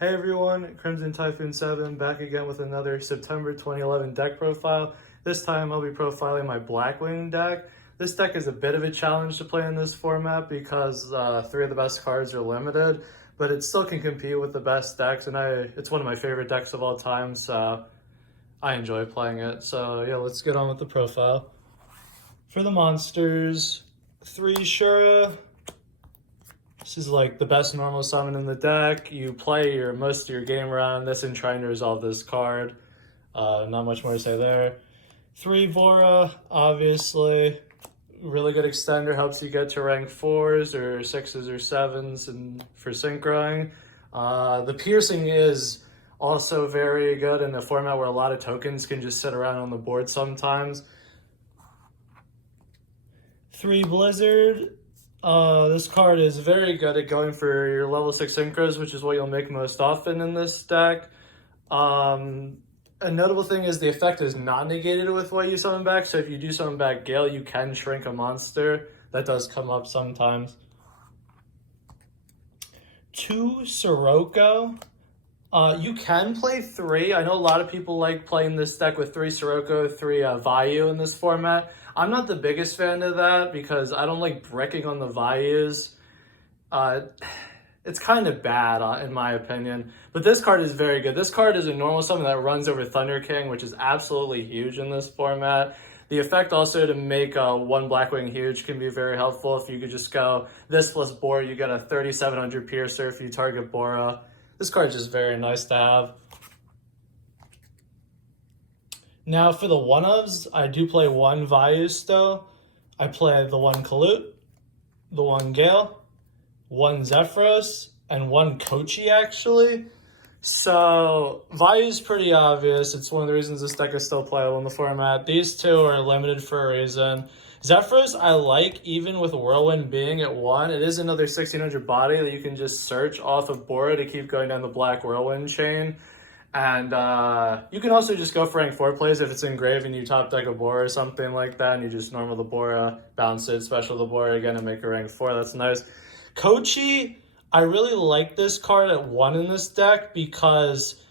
Hey everyone, Crimson Typhoon 7 back again with another September 2011 deck profile. This time I'll be profiling my Blackwing deck. This deck is a bit of a challenge to play in this format because three of the best cards are limited, but it still can compete with the best decks, and it's one of my favorite decks of all time, so I enjoy playing it. So yeah, let's get on with the profile. For the monsters, 3 Shura. This is like the best normal summon in the deck. You play most of your game around this and trying to resolve this card. Not much more to say there. 3 Vora, obviously. Really good extender, helps you get to rank 4s or 6s or 7s and for synchroing. The piercing is also very good in a format where a lot of tokens can just sit around on the board sometimes. 3 Blizzard. This card is very good at going for your level 6 synchros, which is what you'll make most often in this deck. A notable thing is the effect is not negated with what you summon back, so if you do summon back Gale, you can shrink a monster. That does come up sometimes. 2 Sirocco. You can play 3. I know a lot of people like playing this deck with 3 Sirocco, 3 Vayu in this format. I'm not the biggest fan of that because I don't like bricking on the Vayus. It's kind of bad in my opinion, but this card is very good. This card is a normal summon that runs over Thunder King, which is absolutely huge in this format. The effect also to make one Blackwing huge can be very helpful. If you could just go this plus Bora, you get a 3700 Piercer if you target Bora. This card is just very nice to have. Now for the one-ofs, I do play 1 Vayu still. I play the 1 Kalut, the 1 Gale, 1 Zephyros, and 1 Kochi actually. So Vayu's pretty obvious. It's one of the reasons this deck is still playable in the format. These two are limited for a reason. Zephyros I like even with Whirlwind being at 1. It is another 1600 body that you can just search off of Bora to keep going down the Black Whirlwind chain. And you can also just go for rank 4 plays if it's engraved and you top deck a Bora or something like that, and you just normal the Bora, bounce it, special the Bora again, and make a rank 4. That's nice. Kochi, I really like this card at 1 in this deck because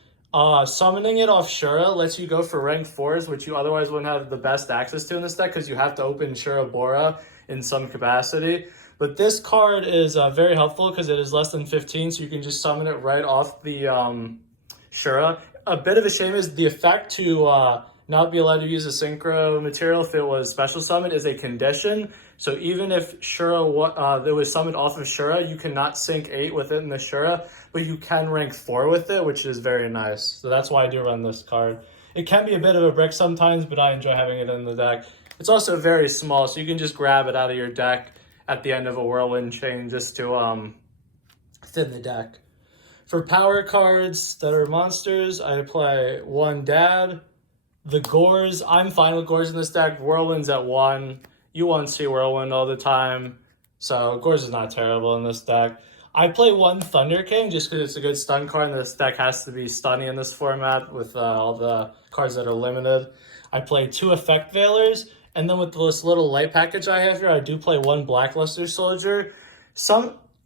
summoning it off Shura lets you go for rank 4s, which you otherwise wouldn't have the best access to in this deck because you have to open Shura Bora in some capacity. But this card is very helpful because it is less than 15, so you can just summon it right off the Shura. A bit of a shame is the effect to not be allowed to use a synchro material if it was special summon is a condition. So even if Shura that was summoned off of Shura, you cannot sync 8 with it in the Shura, but you can rank 4 with it, which is very nice. So that's why I do run this card. It can be a bit of a brick sometimes, but I enjoy having it in the deck. It's also very small, so you can just grab it out of your deck at the end of a Whirlwind chain just to thin the deck. For power cards that are monsters, I play 1 Dad, the Gores. I'm fine with Gores in this deck. Whirlwind's at 1. You won't see Whirlwind all the time, so Gores is not terrible in this deck. I play 1 Thunder King just because it's a good stun card, and this deck has to be stunny in this format with all the cards that are limited. I play 2 Effect Veilers, and then with this little light package I have here, I do play 1 Blackluster Soldier.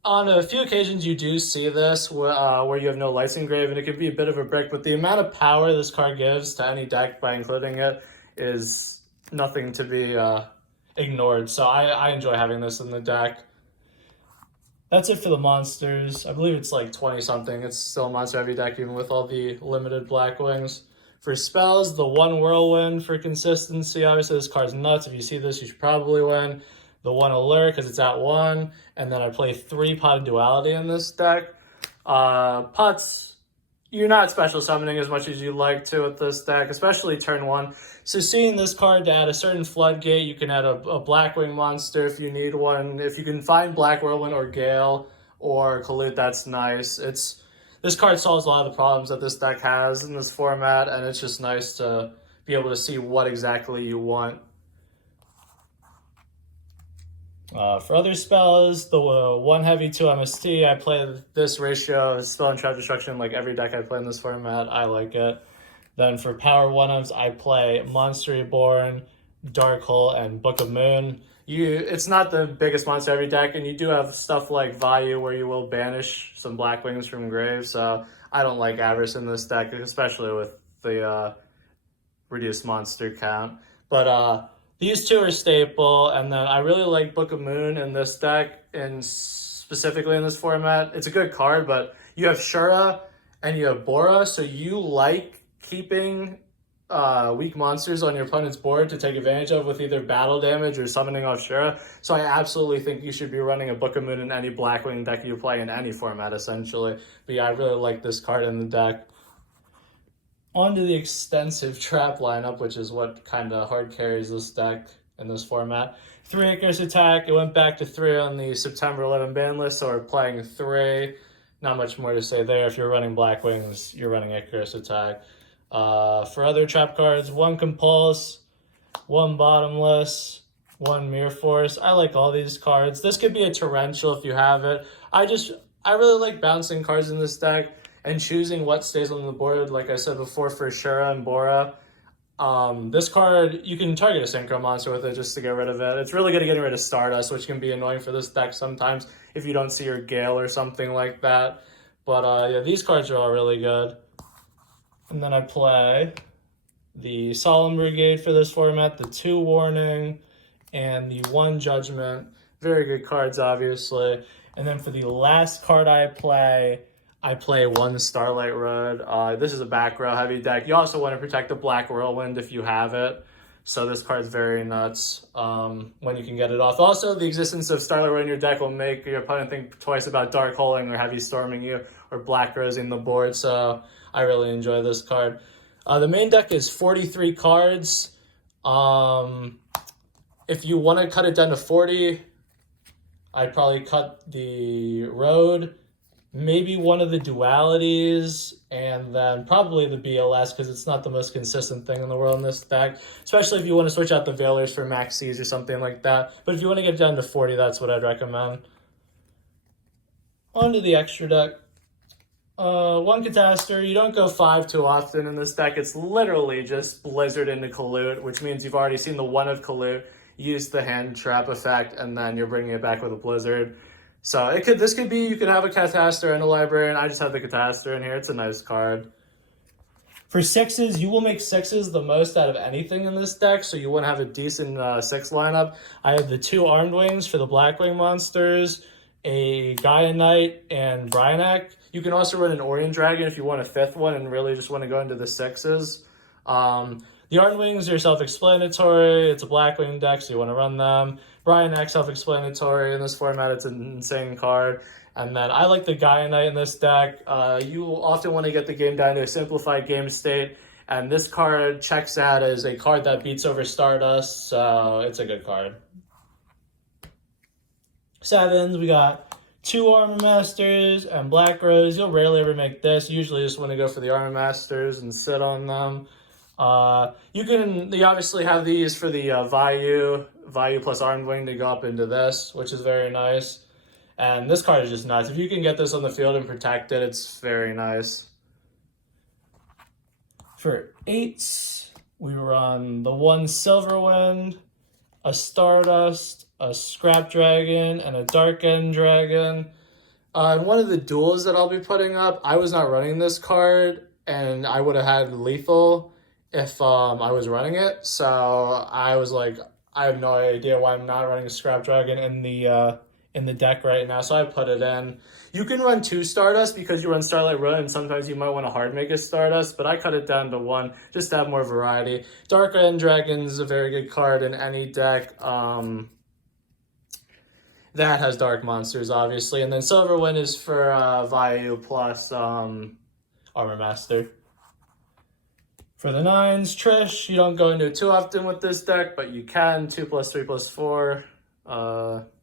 On a few occasions, you do see this where you have no lights engraved, and it could be a bit of a brick, but the amount of power this card gives to any deck by including it is nothing to be ignored. So I enjoy having this in the deck. That's it for the monsters. I believe it's like 20-something. It's still a monster-heavy deck, even with all the limited Blackwings. For spells, the 1 Whirlwind for consistency. Obviously, this card's nuts. If you see this, you should probably win. The 1 Alert because it's at 1, and then I play 3 Pot of Duality in this deck. Pots, you're not special summoning as much as you'd like to with this deck, especially turn 1. So seeing this card to add a certain floodgate, you can add a Blackwing monster if you need one. If you can find Black Whirlwind or Gale or Kalut, that's nice. This card solves a lot of the problems that this deck has in this format, and it's just nice to be able to see what exactly you want. For other spells, the 1 heavy, 2 MST, I play this ratio of spell and trap destruction like every deck I play in this format. I like it. Then for power 1-ofs, I play Monster Reborn, Dark Hole, and Book of Moon. It's not the biggest monster every deck, and you do have stuff like Vayu where you will banish some Blackwings from grave, so I don't like Avarice in this deck, especially with the reduced monster count. But these two are staple, and then I really like Book of Moon in this deck, and specifically in this format. It's a good card, but you have Shura and you have Bora, so you like keeping weak monsters on your opponent's board to take advantage of with either battle damage or summoning off Shura. So I absolutely think you should be running a Book of Moon in any Blackwing deck you play in any format, essentially. But yeah, I really like this card in the deck. On to the extensive trap lineup, which is what kind of hard carries this deck in this format. 3 Icarus Attack. It went back to 3 on the September 11 ban list, so we're playing 3. Not much more to say there. If you're running Blackwings, you're running Icarus Attack. For other trap cards, 1 Compulse, 1 Bottomless, 1 Mirror Force. I like all these cards. This could be a Torrential if you have it. I really like bouncing cards in this deck and choosing what stays on the board, like I said before, for Shura and Bora. This card, you can target a Synchro monster with it just to get rid of it. It's really good at getting rid of Stardust, which can be annoying for this deck sometimes if you don't see your Gale or something like that. But yeah, these cards are all really good. And then I play the Solemn Brigade for this format, the 2 Warning, and the 1 Judgment. Very good cards, obviously. And then for the last card I play 1 Starlight Road. This is a back row heavy deck. You also want to protect the Black Whirlwind if you have it. So this card's very nuts when you can get it off. Also, the existence of Starlight Road in your deck will make your opponent think twice about Dark Holing or Heavy Storming you or Black Rosing the board. So I really enjoy this card. The main deck is 43 cards. If you want to cut it down to 40, I'd probably cut the Road, maybe one of the Dualities, and then probably the BLS because it's not the most consistent thing in the world in this deck, especially if you want to switch out the Veilers for Max C's or something like that. But if you want to get down to 40, that's what I'd recommend. On to the extra deck. 1 Catastor. You don't go 5 too often in this deck. It's literally just Blizzard into Kalut, which means you've already seen the 1 of Kalut, use the hand trap effect, and then you're bringing it back with a Blizzard. So this could be, you could have a Catastor and a Librarian. I just have the Catastor in here. It's a nice card. For 6s, you will make 6s the most out of anything in this deck, so you want to have a decent 6 lineup. I have the 2 Armed Wings for the Blackwing monsters, a Gaia Knight, and Bryanak. You can also run an Orient Dragon if you want a 5th one and really just want to go into the 6s. The Armed Wings are self-explanatory. It's a Blackwing deck, so you want to run them. Bryanak, self-explanatory. In this format, it's an insane card. And then I like the Gaia Knight in this deck. You often want to get the game down to a simplified game state, and this card checks out as a card that beats over Stardust, so it's a good card. 7s, we got 2 Armor Masters and Black Rose. You'll rarely ever make this. You usually just want to go for the Armor Masters and sit on them. You obviously have these for the Vayu plus Armed Wing to go up into this, which is very nice. And this card is just nuts. If you can get this on the field and protect it, it's very nice. For 8s, we run the 1 Silverwind, a Stardust, a Scrap Dragon, and a Dark End Dragon. In one of the duels that I'll be putting up, I was not running this card, and I would have had Lethal if I was running it. So I was like, I have no idea why I'm not running a Scrap Dragon in the deck right now, so I put it in. You can run 2 Stardust because you run Starlight Road, and sometimes you might want to hard make a Stardust, but I cut it down to 1 just to have more variety. Dark End Dragon's a very good card in any deck that has dark monsters, obviously. And then Silverwind is for Vayu plus Armor Master. For the 9s, Trish, you don't go into it too often with this deck, but you can. 2+3+4.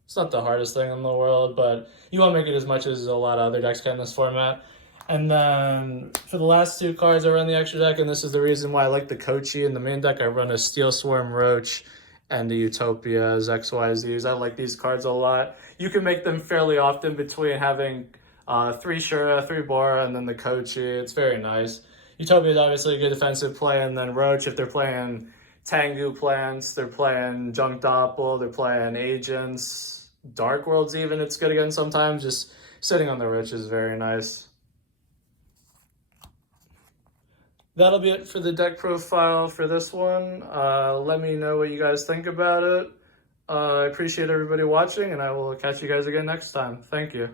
It's not the hardest thing in the world, but you won't make it as much as a lot of other decks can in this format. And then for the last 2 cards, I run the extra deck, and this is the reason why I like the Kochi in the main deck. I run a Steel Swarm Roach and the Utopia as XYZs. I like these cards a lot. You can make them fairly often between having 3 Shura, 3 Bora, and then the Kochi. It's very nice. Utopia is obviously a good defensive play, and then Roach, if they're playing Tengu plants, they're playing Junk Doppel, they're playing Agents, Dark Worlds even, it's good again sometimes. Just sitting on the rich is very nice. That'll be it for the deck profile for this one. Let me know what you guys think about it. I appreciate everybody watching, and I will catch you guys again next time. Thank you.